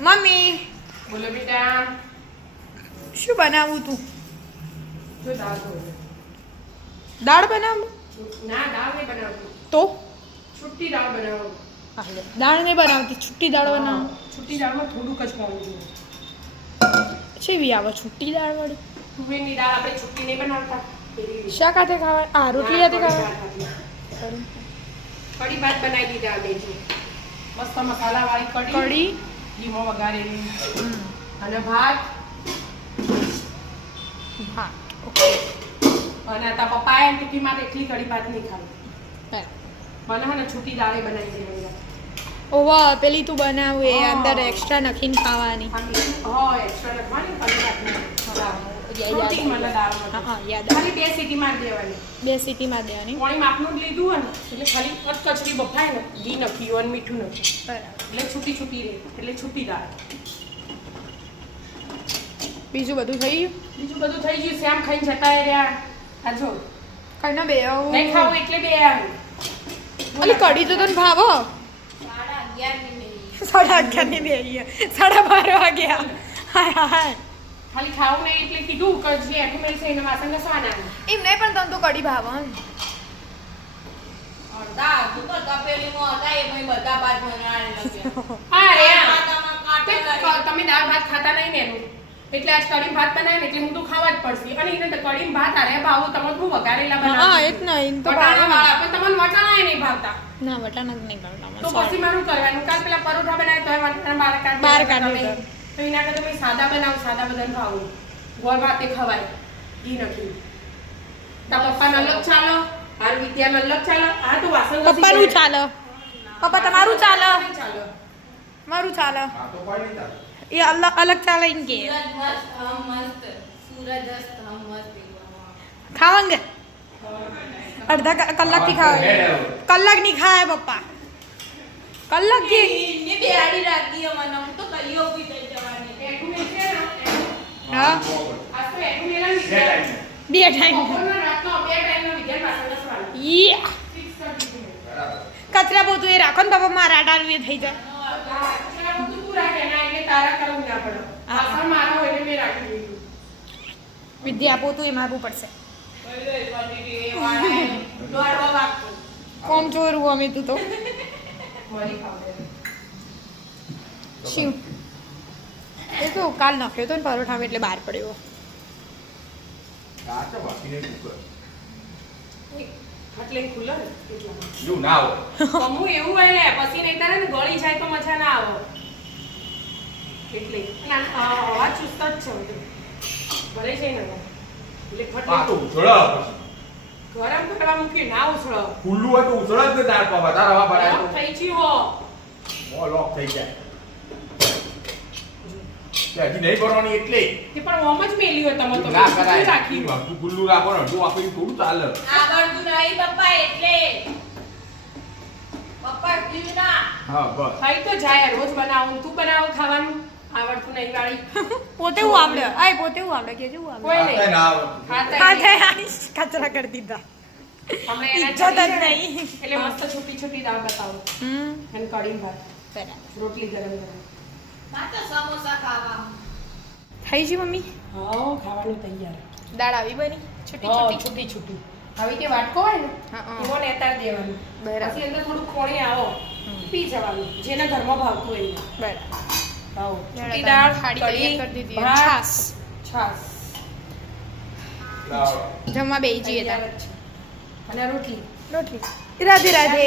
Mummy બોલો બેટા. શું બનાવું તું? જો દાળ ધોઉં. દાળ બનાવું? ના, દાળ નહીં બનાવતી. તો છુટ્ટી દાળ બનાવું. દાળ નહીં બનાવતી, છુટ્ટી દાળ બનાવું. છુટ્ટી દાળમાં થોડુંક જ પાણી જોઈએ. કેવી આવે છુટ્ટી દાળ વાળી? તુવેરની દાળ આપણે છુટ્ટી નહીં બનાવતા એવી રીતે. શા ખાતે ખાવાય? આ રોટલી સાથે ખાવાય? કઢી ભાત બનાવી દીધા અમે જો. મસ્ત મસાલાવાળી કઢી ઘીમાં વઘારેલી અને ભાત. હા ઓકે. અને તા પપ્પાએ મીઠી માં એટલી કઢી ભાત નહીં ખાવી. મને હે ને છૂટી દાળે બનાવી દેવાની. ઓવા પેલી તું બનાવું એ અંદર એક્સ્ટ્રા નખીને ખાવાની. હા એક્સ્ટ્રા લખવાની કઢી ભાત પ્રોટીન મળે દાળમાં. હા યાદ ખાલી 2 સીટી મારી દેવાની. 2 સીટીમાં દેવાની. પાણી માપનું જ લીધું હોય ને એટલે ખાલી કચરી બફાય ને ઘી નાખ્યું અને મીઠું નાખ્યું બરાબર. એટલે છૂટી છૂટી રહે એટલે છૂટી દાળ. બીજું બધું થઈ ગયું? બીજું બધું થઈ ગયું. શ્યામ ખાઈને જતા રહ્યા. આ જો કઈ ના બે નહીં ખાવું એટલે બે આવ્યું. અલી કઢી તો તને ભાવો? 11:30 ની બે 12:30 વાગ્યા. હાય હાય. ખાલી ખાવું નહીં એટલે કીધું કે જે એઠું મેલ છે એને વાસણ ઘસવાના. એમ નહીં પણ તને તો કઢી ભાવો ને. તમે દાળ ભાત ખાતા નહીં ને એનું એટલે આજ કઢી ભાત બનાવે એટલે હું તો ખાવા જ પડશે. અને એને તો કઢી ભાત આરે ભાવું તમે શું વઘારેલા બનાવો? હા એ જ નહીં તો વટાણા વાળા પણ તમને વટાણા નહીં ભાવતા. ના વટાણા નહીં ભાવતા. તો પછી મારું કરવાનું કાલ પેલા પરોઠા બનાવે તો વટાણા બહાર કાઢી તો એના કરતા તમે સાદા બનાવો. સાદા બધાને ભાવું. ગોળ ભાતે ખવાય ઘી નાખી. તા પપ્પાનો અલગ ચાલો, હાર વિદ્યાનો અલગ ચાલો. આ તો વાસણ પપ્પાનું ચાલો. પપ્પા તમારું ચાલો. ચાલો મારું ચાલો. એ અલગ અલગ ચાલે ઇનકે ખાવાંગે અડધા કલાક થી ખાવે. કલાક ની ખાય પપ્પા. કલાક થી હા બે ટાઈમ કચરા પોતું એ રાખો ને બાપા મારા આટાનું એ થઈ જાય. વિદ્યા પોતું એ મારવું પડશે. કોમ ચોરું અમે તું તો શિવ એ તો કાલ નાખ્યો હતો ને પરોઠા એટલે બહાર પડ્યો. એટલે ખુલ્લો ને એવું ના હોય. કમું એવું હોય ને પછી નહીં તારે ને ગળી જાય તો મજા ના આવે એટલે અવાજ ચુસ્ત જ છે ભલે છે ને એટલે ફટ ગરમ કરવા મૂકી ના ઉછળો. ખુલ્લું હોય તો ઉછળ જ ને દાળ પાવા તાર હવા ભરાય તો થઈ ગયો મો લોક થઈ જાય. કે હજી નહીં ભરવાની એટલે કે પણ ઓમ જ મેલી હોય તમે તો ના કરાય રાખી વાકુ ખુલ્લું રાખો ને જો આપણી થોડું ચાલે. આવડતું નહીં પપ્પા એટલે પપ્પા પીવું ના. હા બસ ખાઈ તો જાય રોજ બનાવું તું બનાવો ખાવાનું આવડતું નહીં વાળી પોતે હું આવડે આય પોતે હું આવડે કે જેવું આવડે કોઈ નહીં ના આવડતું. ખાતા કચરા કરી દીધા. હમણાં એના ઇજ્જત જ ચડી જાય નહીં. એટલે મસ્ત છૂટી છૂટી દાળ બતાવો અને કઢી ભાત બરાબર રોટલી ગરમ ગરમ. ના તો સમોસા ખાવા. થઈ ગઈ મમ્મી? હા ખાવાનું તૈયાર. દાળ આવી બની છૂટી હા છૂટી. છૂટી છૂટી આવી તે વાટકો હોય ને હા. એવો નેતાર દેવાનું. બરાબર. પછી અંદર થોડું કોણી આવો પી જવાનું જેના ઘરમાં ભાવતું હોય એને. બરાબર. આવો છૂટી દાળ થાળી કઢી તૈયાર કરી દીધી. ભાત, છાશ છાશ જમવા બેસી જઈએ તૈયાર જ છે. અને રોટલી રોટલી. રાધે રાધે.